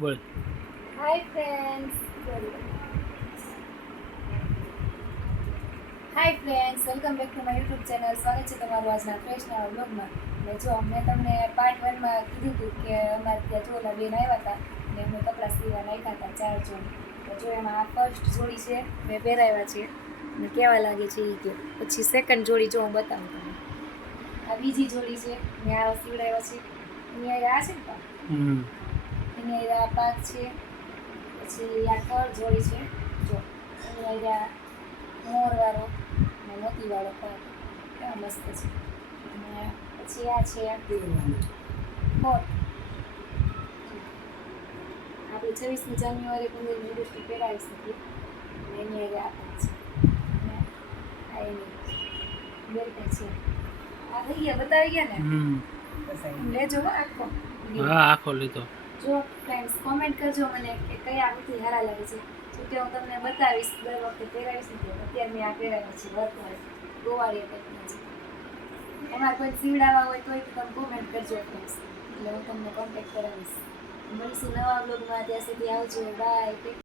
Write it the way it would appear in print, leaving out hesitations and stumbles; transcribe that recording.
બોલ. Hi friends hi friends welcome back to my YouTube channel. સ્વાગત છે તમારું આજના ફ્રેશ નવા બ્લોગમાં. અને જો મેં તમને પાર્ટ 1માં કીધું હતું કે અમારે ત્યાં જો ઓલા બેન આવ્યા હતા ને અમે કપડાં સીવા નાખ્યા હતા 4 જોડી. તો જો એમાં આ ફર્સ્ટ જોડી છે મેં પહેરાવ્યા છે અને કેવા લાગે છે એ કે. પછી સેકન્ડ જોડી જો હું બતાવું તમને. આ બીજી જોડી છે મેં આ સીવડાવ્યા છે. એની આ છે ને પા એની આ પાક છે. પછી આ થર્ડ જોડી છે જો એની આ મોરવાળો અને મોતીવાળો પાક કેવા મસ્ત છે. અને પછી આ છે ફોર્થ આપણે 26મી જાન્યુઆરી 15મી ઓગસ્ટે પહેરાવી શકીએ. અને એની આ પાક છે અને આ એની બેલ્ટ છે. આ થઈ ગયા બતાવી ગયા ને લેજો હો આખો. હા, આખો લીધો. જો ફ્રેન્ડ્સ કોમેન્ટ કરજો મને કે કયા આખી સારા લાગે છે. તો કે હું તમને બતાવીશ દર વખતે પહેરાવીશ ને અત્યારે મેં આ પહેરાવ્યા છે વર્કવાળા ગોવાળીયા ટાઈપના છે. એમાં કોઈ સીવડાવવા હોય તોય તમે કોમેન્ટ કરજો ફ્રેન્ડ્સ એટલે હું તમને કોન્ટેક્ટ કરાવીશ. મળીશું નવા બ્લોગમાં. ત્યાં સુધી આવજો. બાય.